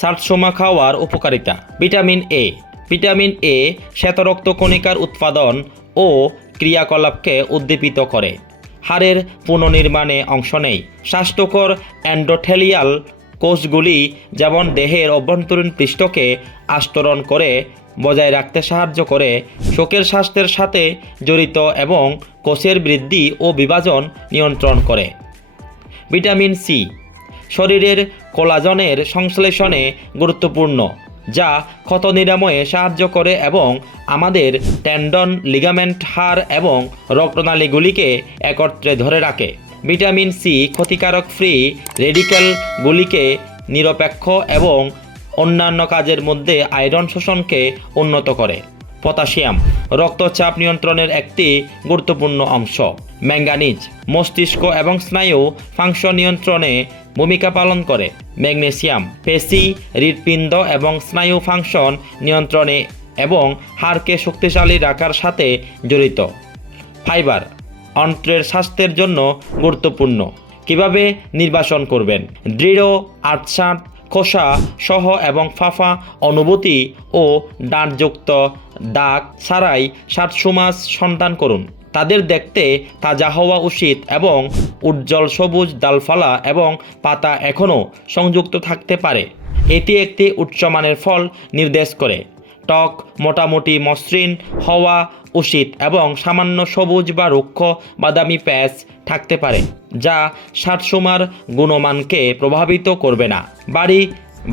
সাতসোমা খাওয়ার উপকারিতা। Vitamin A vitamin A শ্বেতরক্ত কণিকার উৎপাদন ও ক্রিয়াকলাপকে উদ্দীপিত করে। হাড়ের পুনর্নির্মাণে অংশ নেয় স্বাস্থ্যকর অ্যান্ডোথেলিয়াল কোষগুলি যেমন দেহের অভ্যন্তরীণ পৃষ্ঠকে আস্তরণ করে, বজায় রাখতে সাহায্য করে, শোকের স্বাস্থ্যের সাথে জড়িত এবং কোষের বৃদ্ধি ও বিভাজন নিয়ন্ত্রণ করে। ভিটামিন সি শরীরের কোলাজনের সংশ্লেষণে গুরুত্বপূর্ণ, যা ক্ষত নিরাময়ে সাহায্য করে এবং আমাদের ট্যান্ডন, লিগামেন্ট, হাড় এবং রক্তনালীগুলিকে একত্রে ধরে রাখে। ভিটামিন সি ক্ষতিকারক ফ্রি রেডিক্যালগুলিকে নিরপেক্ষ এবং অন্যান্য কাজের মধ্যে আয়রন শোষণকে উন্নত করে। পটাশিয়াম, রক্তচাপ নিয়ন্ত্রণের একটি গুরুত্বপূর্ণ অংশ। ম্যাঙ্গানিজ মস্তিষ্ক এবং স্নায়ু ফাংশন নিয়ন্ত্রণে ভূমিকা পালন করে। ম্যাগনেসিয়াম, পেশি, হৃৎপিণ্ড এবং স্নায়ু ফাংশন নিয়ন্ত্রণে এবং হাড়কে শক্তিশালী রাখার সাথে জড়িত। ফাইবার, অন্ত্রের স্বাস্থ্যের জন্য গুরুত্বপূর্ণ। কীভাবে নির্বাসন করবেন? দৃঢ় আটসাঁট খোসা সহ এবং ফাফা অনুভূতি ও ডাঁটযুক্ত দাগ ছাড়াই সাতসুমাস সন্ধান করুন। তাদের দেখতে তাজা হওয়া উচিত এবং উজ্জ্বল সবুজ ডালফালা এবং পাতা এখনও সংযুক্ত থাকতে পারে। এটি একটি উচ্চমানের ফল নির্দেশ করে। টক, মোটামুটি মসৃণ হওয়া উচিত এবং সামান্য সবুজ বা রুক্ষ বাদামি প্যাচ থাকতে পারে, যা ষাটসোমার গুণমানকে প্রভাবিত করবে না। বাড়ি,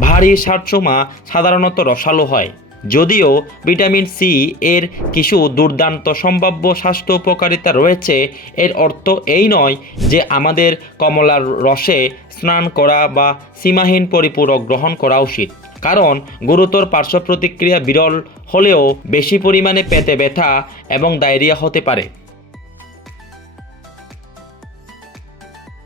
ভারী ষাটসোমা সাধারণত রসালো হয়, যদিও ভিটামিন সি এর কিছু দুর্দান্ত সম্ভাব্য স্বাস্থ্য উপকারিতা রয়েছে। এর অর্থ এই নয় যে আমাদের কমলার রসে স্নান করা বা সীমাহীন পরিপূরক গ্রহণ করা উচিত। কারণ গুরুতর পার্শ্ব প্রতিক্রিয়া বিরল হলেও বেশি পরিমাণে পেটে ব্যথা এবং ডায়রিয়া হতে পারে।